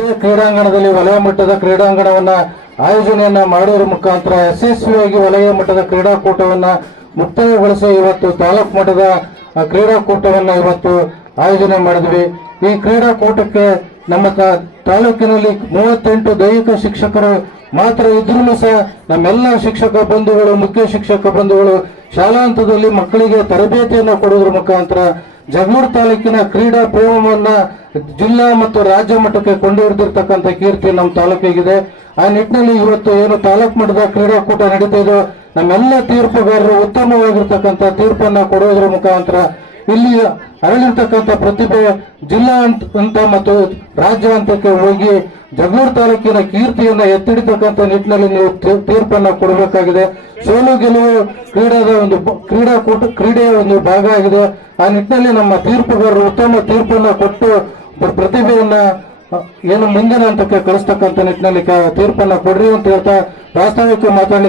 ಇದೇ ಕ್ರೀಡಾಂಗಣದಲ್ಲಿ ವಲಯ ಮಟ್ಟದ ಕ್ರೀಡಾಂಗಣವನ್ನ ಆಯೋಜನೆಯನ್ನ ಮಾಡುವುದರ ಮುಖಾಂತರ ಯಶಸ್ವಿಯಾಗಿ ವಲಯ ಮಟ್ಟದ ಕ್ರೀಡಾಕೂಟವನ್ನ ಮುಕ್ತಾಯಗೊಳಿಸಿ ಇವತ್ತು ತಾಲೂಕು ಮಟ್ಟದ ಕ್ರೀಡಾಕೂಟವನ್ನ ಇವತ್ತು ಆಯೋಜನೆ ಮಾಡಿದ್ವಿ. ಈ ಕ್ರೀಡಾಕೂಟಕ್ಕೆ ನಮ್ಮ ತಾಲೂಕಿನಲ್ಲಿ 38 ದೈಹಿಕ ಶಿಕ್ಷಕರು ಮಾತ್ರ ಇದ್ರೂ ಸಹ ನಮ್ಮೆಲ್ಲ ಶಿಕ್ಷಕ ಬಂಧುಗಳು, ಮುಖ್ಯ ಶಿಕ್ಷಕ ಬಂಧುಗಳು ಶಾಲಾ ಹಂತದಲ್ಲಿ ಮಕ್ಕಳಿಗೆ ತರಬೇತಿಯನ್ನು ಕೊಡುವುದರ ಮುಖಾಂತರ ಜಗಳೂರು ತಾಲೂಕಿನ ಕ್ರೀಡಾ ಪ್ರೇಮವನ್ನ ಜಿಲ್ಲಾ ಮತ್ತು ರಾಜ್ಯ ಮಟ್ಟಕ್ಕೆ ಕೊಂಡೊಯ್ದಿರ್ತಕ್ಕಂಥ ಕೀರ್ತಿ ನಮ್ಮ ತಾಲೂಕಿಗಿದೆ. ಆ ನಿಟ್ಟಿನಲ್ಲಿ ಇವತ್ತು ಏನು ತಾಲೂಕು ಮಟ್ಟದ ಕ್ರೀಡಾಕೂಟ ನಡೀತಾ ಇದೋ ನಮ್ಮೆಲ್ಲ ತೀರ್ಪುಗಾರರು ಉತ್ತಮವಾಗಿರ್ತಕ್ಕಂಥ ತೀರ್ಪನ್ನ ಕೊಡುವುದರ ಮುಖಾಂತರ ಇಲ್ಲಿ ಅರಳಿರ್ತಕ್ಕಂಥ ಪ್ರತಿಭೆ ಜಿಲ್ಲಾ ಹಂತ ಮತ್ತು ರಾಜ್ಯ ಹಂತಕ್ಕೆ ಹೋಗಿ ಜಗಳೂರು ತಾಲೂಕಿನ ಕೀರ್ತಿಯನ್ನ ಎತ್ತಿಡಿತಕ್ಕಂಥ ನಿಟ್ಟಿನಲ್ಲಿ ನೀವು ತೀರ್ಪನ್ನ ಕೊಡಬೇಕಾಗಿದೆ. ಸೋಲು ಗೆಲುವು ಕ್ರೀಡೆಯ ಒಂದು ಭಾಗ ಆಗಿದೆ. ಆ ನಿಟ್ಟಿನಲ್ಲಿ ನಮ್ಮ ತೀರ್ಪುಗಾರರು ಉತ್ತಮ ತೀರ್ಪನ್ನ ಕೊಟ್ಟು ಪ್ರತಿಭೆಯನ್ನ ಏನು ಮುಂದಿನ ಹಂತಕ್ಕೆ ಕಳಿಸ್ತಕ್ಕಂಥ ನಿಟ್ಟಿನಲ್ಲಿ ತೀರ್ಪನ್ನ ಕೊಡ್ರಿ ಅಂತ ಹೇಳ್ತಾ ಪ್ರಾಸ್ತಾವಿಕ ಮಾತಾಡಲಿಕ್ಕೆ